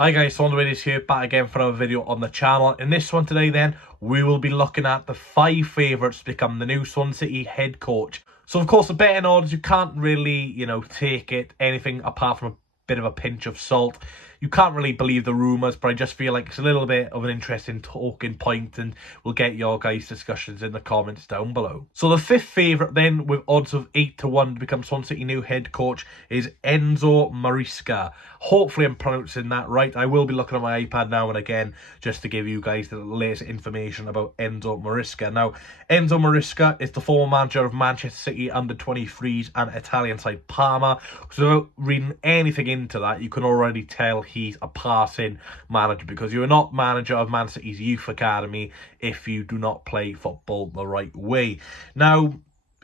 Hi guys, Swans here, back again for another video on the channel. In this one today then, we will be looking at the 5 favourites to become the new Swansea City head coach. So of course the betting odds, you can't really, take it anything apart from a bit of a pinch of salt. You can't really believe the rumours, but I just feel like it's a little bit of an interesting talking point, and we'll get your guys' discussions in the comments down below. So the 5th favourite then, with odds of 8-1 to become Swansea City new head coach, is Enzo Mariska. Hopefully I'm pronouncing that right. I will be looking at my iPad now and again just to give you guys the latest information about Enzo Mariska. Now, Enzo Mariska is the former manager of Manchester City under-23s and Italian side Parma. So without reading anything into that, you can already tell he's a passing manager, because you're not manager of Man City's youth academy if you do not play football the right way. Now,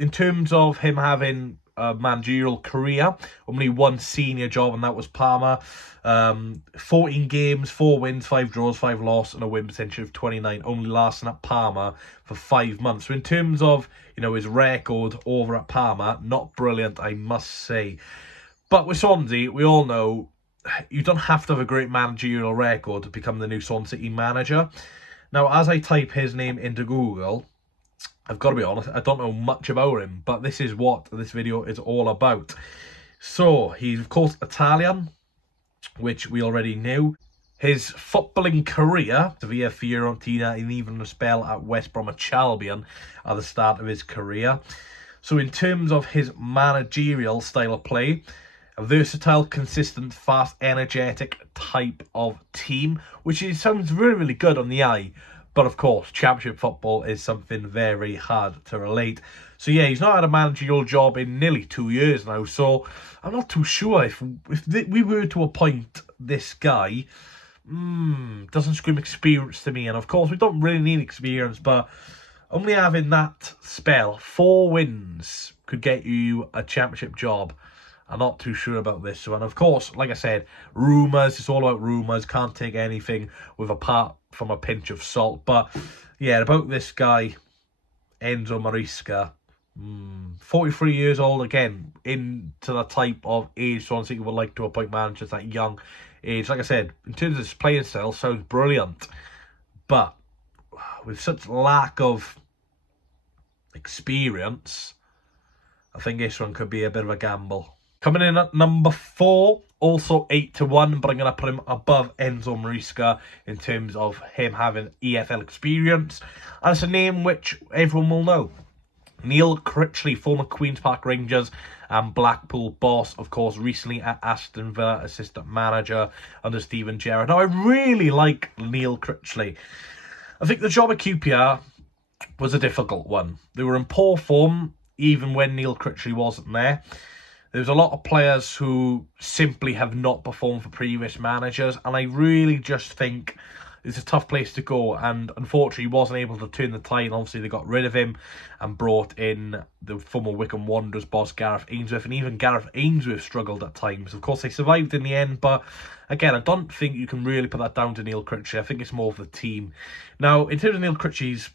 in terms of him having a managerial career, only one senior job, and that was Parma. 14 games, 4 wins, 5 draws, 5 losses, and a win percentage of 29, only lasting at Parma for 5 months. So in terms of, his record over at Parma, not brilliant, I must say. But with Swansea, we all know you don't have to have a great managerial record to become the new Swansea City manager. Now, as I type his name into Google, I've got to be honest, I don't know much about him, but this is what this video is all about. So, he's of course Italian, which we already knew. His footballing career, via Fiorentina and even a spell at West Bromwich Albion at the start of his career. So in terms of his managerial style of play, a versatile, consistent, fast, energetic type of team, which sounds really, really good on the eye. But of course, championship football is something very hard to relate. So yeah, he's not had a managerial job in nearly 2 years now. So I'm not too sure if we were to appoint this guy. Doesn't scream experience to me. And of course, we don't really need experience, but only having that spell, 4 wins, could get you a championship job. I'm not too sure about this one. Of course, like I said, rumours, it's all about rumours. Can't take anything apart from a pinch of salt. But yeah, about this guy, Enzo Mariska, 43 years old, again, into the type of age Swansea would like to appoint managers at young age. Like I said, in terms of his playing style, sounds brilliant. But with such lack of experience, I think this one could be a bit of a gamble. Coming in at number 4, also 8-1, but I'm going to put him above Enzo Mariska in terms of him having EFL experience. And it's a name which everyone will know. Neil Critchley, former Queen's Park Rangers and Blackpool boss, of course, recently at Aston Villa assistant manager under Steven Gerrard. Now, I really like Neil Critchley. I think the job at QPR was a difficult one. They were in poor form even when Neil Critchley wasn't there. There's a lot of players who simply have not performed for previous managers, and I really just think it's a tough place to go. And unfortunately, he wasn't able to turn the tide. Obviously, they got rid of him and brought in the former Wycombe Wanderers boss, Gareth Ainsworth, and even Gareth Ainsworth struggled at times. Of course, they survived in the end, but again, I don't think you can really put that down to Neil Critchley. I think it's more of the team. Now, in terms of Neil Critchley's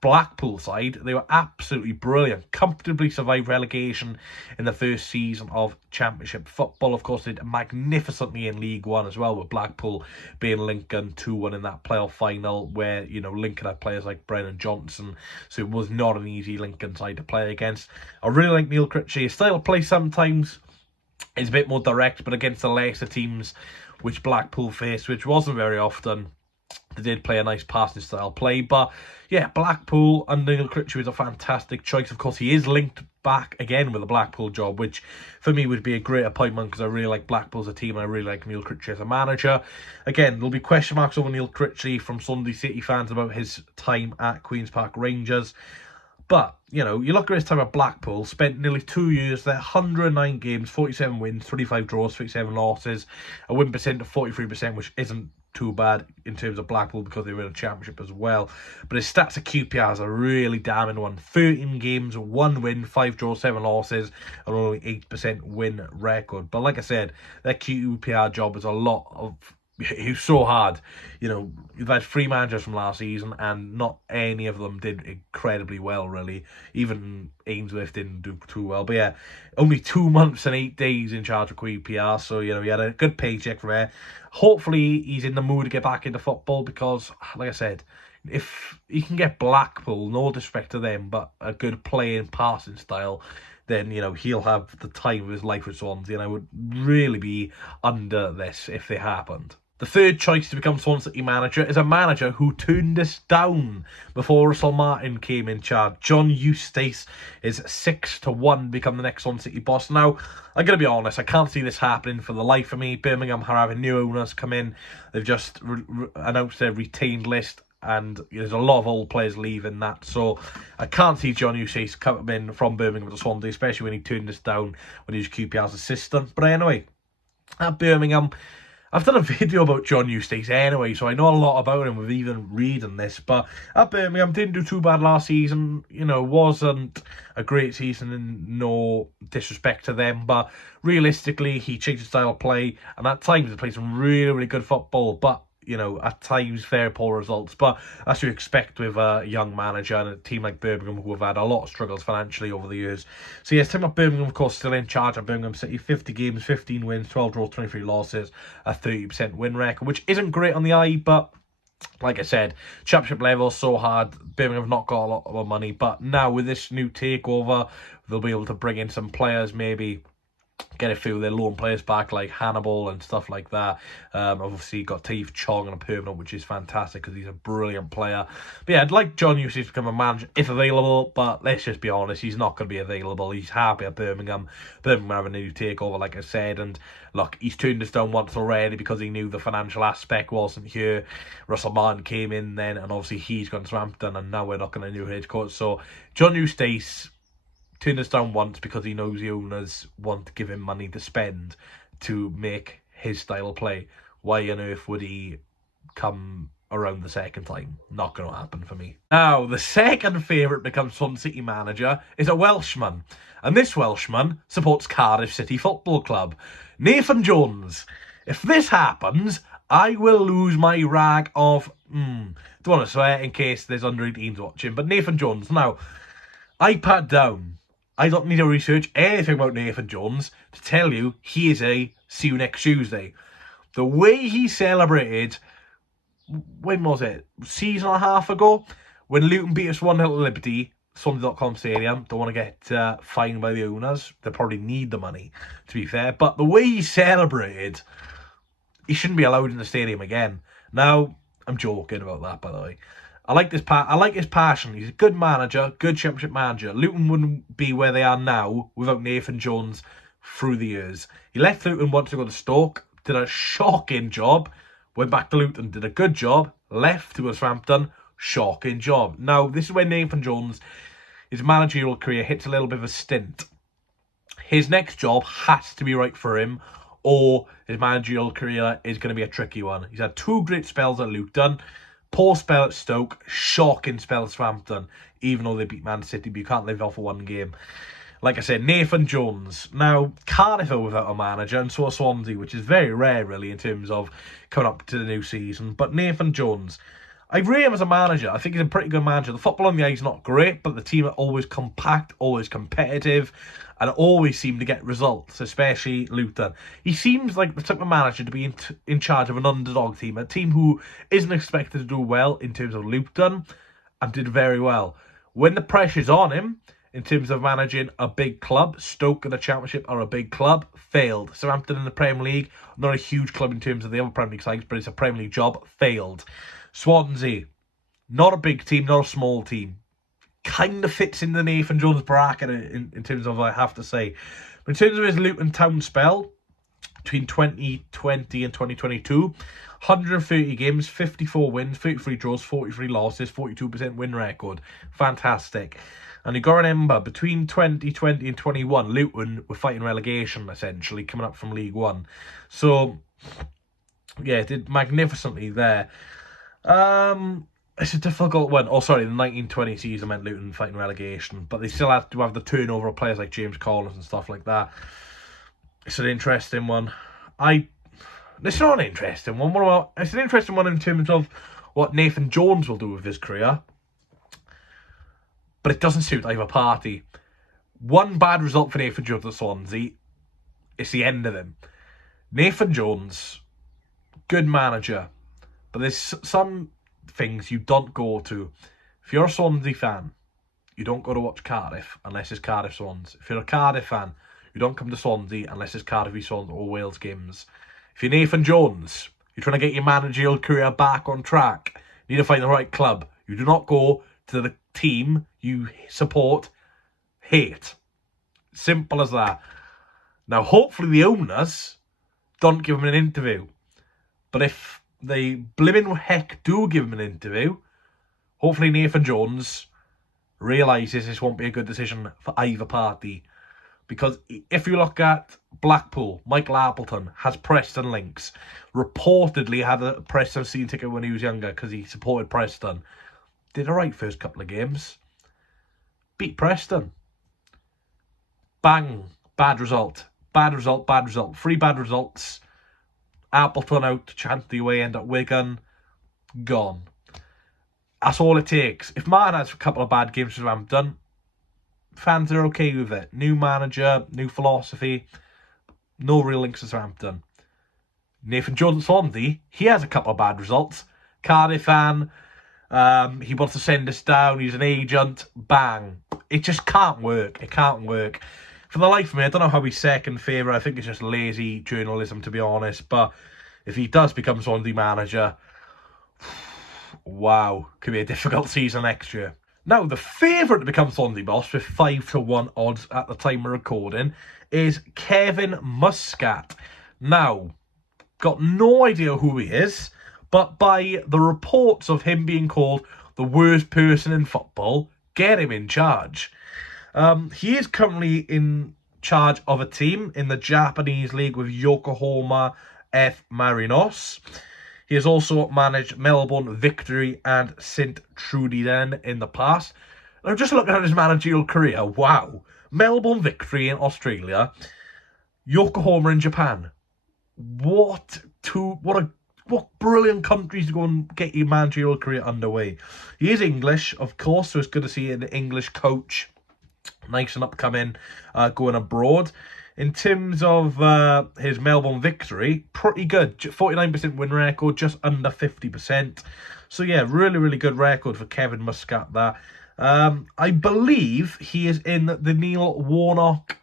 Blackpool side, they were absolutely brilliant. Comfortably survived relegation in the first season of Championship football. Of course, they did magnificently in League One as well, with Blackpool being Lincoln 2-1 in that playoff final, where, Lincoln had players like Brennan Johnson, so it was not an easy Lincoln side to play against. I really like Neil Critchley. His style of play sometimes is a bit more direct, but against the lesser teams which Blackpool faced, which wasn't very often, they did play a nice passing style play. But yeah, Blackpool under Neil Critchley is a fantastic choice. Of course, he is linked back again with the Blackpool job, which for me would be a great appointment, because I really like Blackpool as a team and I really like Neil Critchley as a manager. Again, there'll be question marks over Neil Critchley from Swansea City fans about his time at Queen's Park Rangers. But, you look at his time at Blackpool, spent nearly 2 years there, 109 games, 47 wins, 35 draws, 37 losses, a win percent of 43%, which isn't too bad in terms of Blackpool because they were in a championship as well. But his stats at QPR is a really damning one. 13 games, 1 win, 5 draws, 7 losses, and only 8% win record. But like I said, that QPR job is a lot of it was so hard. You know, you've had 3 managers from last season, and not any of them did incredibly well, really. Even Ainsworth didn't do too well. But yeah, only 2 months and 8 days in charge of QPR, so, you know, he had a good paycheck from there. Hopefully, he's in the mood to get back into football because, like I said, if he can get Blackpool, no disrespect to them, but a good playing, passing style, then, you know, he'll have the time of his life with Swansea, and I would really be under this if they happened. The third choice to become Swansea City manager is a manager who turned us down before Russell Martin came in charge. John Eustace is 6-1 become the next Swansea City boss. Now, I'm going to be honest, I can't see this happening for the life of me. Birmingham are having new owners come in. They've just announced their retained list, and there's a lot of old players leaving that. So I can't see John Eustace coming in from Birmingham to Swansea, especially when he turned us down when he was QPR's assistant. But anyway, at Birmingham, I've done a video about John Eustace anyway, so I know a lot about him with even reading this. But at Birmingham, didn't do too bad last season. You know, wasn't a great season, and no disrespect to them. But realistically, he changed his style of play, and at times he played some really, really good football. But, you know, at times very poor results. But as you expect with a young manager and a team like Birmingham, who have had a lot of struggles financially over the years. So yes, team of Birmingham, of course, still in charge of Birmingham City. 50 games, 15 wins, 12 draws, 23 losses, a 30% win record, which isn't great on the eye, but like I said, championship level so hard. Birmingham have not got a lot of money, but now with this new takeover, they'll be able to bring in some players, maybe get a few of their loan players back, like Hannibal and stuff like that. Obviously, got Taif Chong on a permanent, which is fantastic because he's a brilliant player. But yeah, I'd like John Eustace to become a manager if available, but let's just be honest, he's not going to be available. He's happy at Birmingham. Birmingham having a new takeover, like I said, and look, he's turned us down once already because he knew the financial aspect wasn't here. Russell Martin came in then, and obviously he's gone to Southampton, and now we're looking at a new head coach. So John Eustace turned us down once because he knows the owners want to give him money to spend to make his style of play. Why on earth would he come around the second time? Not going to happen for me. Now, the second favourite to become Swansea City manager is a Welshman. And this Welshman supports Cardiff City Football Club. Nathan Jones. If this happens, I will lose my rag of... don't want to swear in case there's under-18s watching. But Nathan Jones. Now, iPad down. I don't need to research anything about Nathan Jones to tell you he is a see you next Tuesday. The way he celebrated, when was it? Season and a half ago? When Luton beat us 1-0 at Liberty, Swansea.com Stadium. Don't want to get fined by the owners. They probably need the money, to be fair. But the way he celebrated, he shouldn't be allowed in the stadium again. Now, I'm joking about that, by the way. I like his passion. He's a good manager, good championship manager. Luton wouldn't be where they are now without Nathan Jones through the years. He left Luton once to go to Stoke, did a shocking job, went back to Luton, did a good job, left to go to Southampton, shocking job. Now, this is where Nathan Jones, his managerial career hits a little bit of a stint. His next job has to be right for him, or his managerial career is going to be a tricky one. He's had 2 great spells at Luton. Poor spell at Stoke, shocking spell at Swansea, even though they beat Man City, but you can't live off of one game. Like I said, Nathan Jones. Now, Cardiff are without a manager, and so are Swansea, which is very rare, really, in terms of coming up to the new season. But Nathan Jones, I rate him as a manager. I think he's a pretty good manager. The football on the eye is not great, but the team are always compact, always competitive, and always seem to get results, especially Luton. He seems like the type of manager to be in charge of an underdog team, a team who isn't expected to do well in terms of Luton, and did very well. When the pressure's on him, in terms of managing a big club, Stoke in the Championship are a big club, failed. Southampton in the Premier League, not a huge club in terms of the other Premier League sides, but it's a Premier League job, failed. Swansea, not a big team, not a small team. Kind of fits in the Nathan Jones bracket in terms of, I have to say. But in terms of his Luton Town spell, between 2020 and 2022, 130 games, 54 wins, 33 draws, 43 losses, 42% win record. Fantastic. And you got to remember, between 2020 and 21, Luton were fighting relegation, essentially, coming up from League One. So, yeah, it did magnificently there. It's a difficult one. Oh, sorry, the 1920 season meant Luton fighting relegation, but they still had to have the turnover of players like James Collins and stuff like that. It's an interesting one. It's not an interesting one. It's an interesting one in terms of what Nathan Jones will do with his career. But it doesn't suit either party. One bad result for Nathan Jones at Swansea, it's the end of him. Nathan Jones, good manager, but there's some things you don't go to. If you're a Swansea fan, you don't go to watch Cardiff unless it's Cardiff Swans. If you're a Cardiff fan, you don't come to Swansea unless it's Cardiff v Swans or Wales games. If you're Nathan Jones, you're trying to get your managerial career back on track, you need to find the right club. You do not go to the team you support, hate. Simple as that. Now, hopefully the owners don't give him an interview. But if they blimmin' heck do give him an interview, hopefully Nathan Jones realises this won't be a good decision for either party. Because if you look at Blackpool, Michael Appleton has Preston links. Reportedly had a Preston season ticket when he was younger because he supported Preston. Did a right first couple of games. Beat Preston. Bang. Bad result. Bad result, bad result. 3 bad results. Appleton out to Chantley away, end at Wigan. Gone. That's all it takes. If Martin has a couple of bad games for Southampton, fans are okay with it. New manager, new philosophy. No real links to Southampton. Nathan Jones at Swansea, he has a couple of bad results. Cardiff fan, he wants to send us down, he's an agent, bang. It just can't work. It can't work. For the life of me, I don't know how he's second favourite. I think it's just lazy journalism, to be honest. But if he does become Swansea manager, wow, could be a difficult season next year. Now, the favourite to become Swansea boss with 5-1 odds at the time of recording is Kevin Muscat. Now, got no idea who he is, but by the reports of him being called the worst person in football, get him in charge. He is currently in charge of a team in the Japanese league with Yokohama F. Marinos. He has also managed Melbourne Victory and St. Trudiden in the past. And I'm just looking at his managerial career. Wow. Melbourne Victory in Australia. Yokohama in Japan. What brilliant countries to go and get your managerial career underway. He is English, of course, so it's good to see an English coach. Nice and upcoming, going abroad. In terms of his Melbourne Victory, pretty good. 49% win record, just under 50%. So yeah, really, really good record for Kevin Muscat there. I believe he is in the Neil Warnock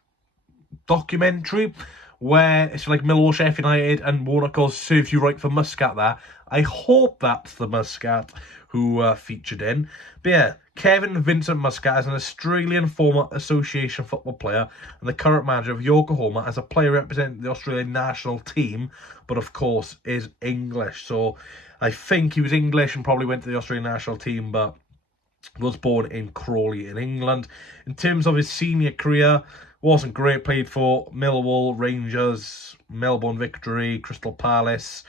documentary, where it's like Millwall, Sheffield United, and Warnock goes, serves you right for Muscat there. I hope that's the Muscat who featured in. But yeah, Kevin Vincent Muscat is an Australian former association football player and the current manager of Yokohama as a player representing the Australian national team, but of course is English. So I think he was English and probably went to the Australian national team, but was born in Crawley in England. In terms of his senior career, wasn't great. Played for Millwall, Rangers, Melbourne Victory, Crystal Palace.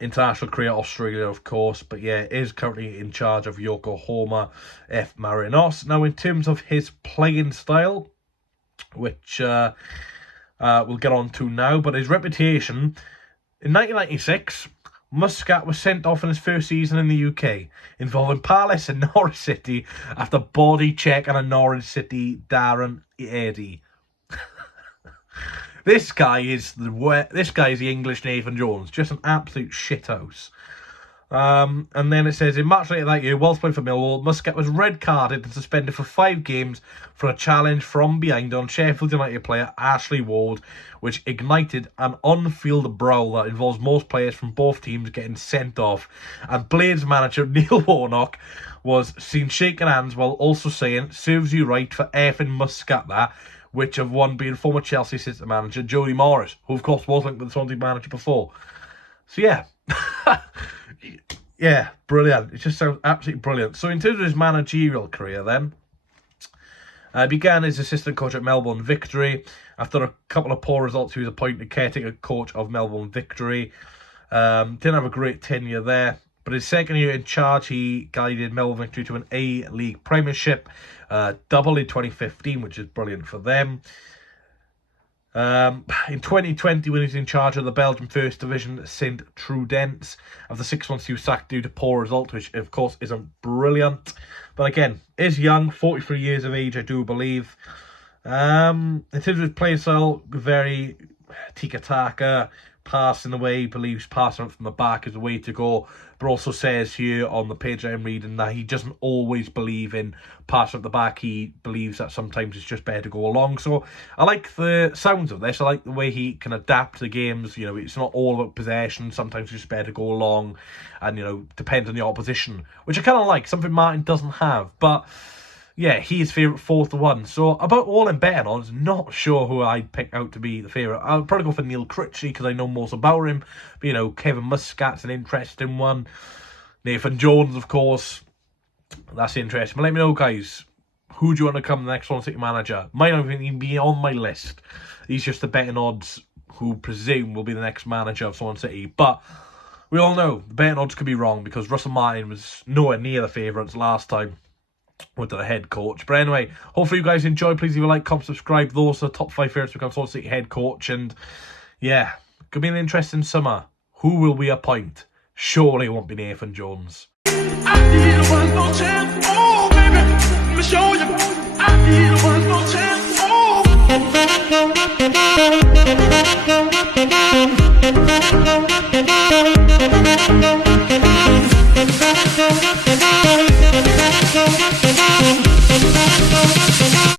International career, Australia, of course. But yeah, is currently in charge of Yokohama F. Marinos. Now, in terms of his playing style, which we'll get on to now, but his reputation, in 1996... Muscat was sent off in his first season in the UK, involving Palace and Norwich City after body check and a Norwich City Darren Eddy. This guy is the English Nathan Jones, just an absolute shithouse. And then it says, in March later that year, whilst playing for Millwall, Muscat was red carded and suspended for 5 games for a challenge from behind on Sheffield United player Ashley Ward, which ignited an on-field brawl that involves most players from both teams getting sent off. And Blades manager Neil Warnock was seen shaking hands while also saying, serves you right for effing Muscat that, which of one being former Chelsea City manager Jody Morris, who of course was linked with the Swansea manager before. So yeah. Yeah, brilliant. It just sounds absolutely brilliant. So in terms of his managerial career then, began as assistant coach at Melbourne Victory. After a couple of poor results, he was appointed caretaker coach of Melbourne Victory. Didn't have a great tenure there. But his second year in charge, he guided Melbourne Victory to an A-League Premiership, double in 2015, which is brilliant for them. In 2020, when he was in charge of the Belgian First Division, St. Trudens, after 6 months he was sacked due to poor results, which of course isn't brilliant. But again, is young, 43 years of age, I do believe. In terms of his playing style, very tiki-taka, passing away, he believes passing up from the back is the way to go, but also says here on the page I'm reading that he doesn't always believe in passing up the back. He believes that sometimes it's just better to go along. So I like the sounds of this. I like the way he can adapt to games. You know, it's not all about possession. Sometimes it's just better to go along and, you know, depends on the opposition, which I kind of like, something Martin doesn't have. But yeah, he is favourite 4-1. So about all I'm betting on, not sure who I'd pick out to be the favourite. I'll probably go for Neil Critchley because I know most about him. But, you know, Kevin Muscat's an interesting one. Nathan Jones, of course. That's interesting. But let me know, guys, who do you want to become the next Swansea City manager? Might not even be on my list. These just the betting odds who presume will be the next manager of Swansea City. But we all know the betting odds could be wrong because Russell Martin was nowhere near the favourites last time with the head coach. But anyway, hopefully you guys enjoy. Please leave a like, comment, subscribe. Those are the top 5 favourites to become Swansea City head coach. And yeah, could be an interesting summer. Who will we appoint? Surely it won't be Nathan Jones.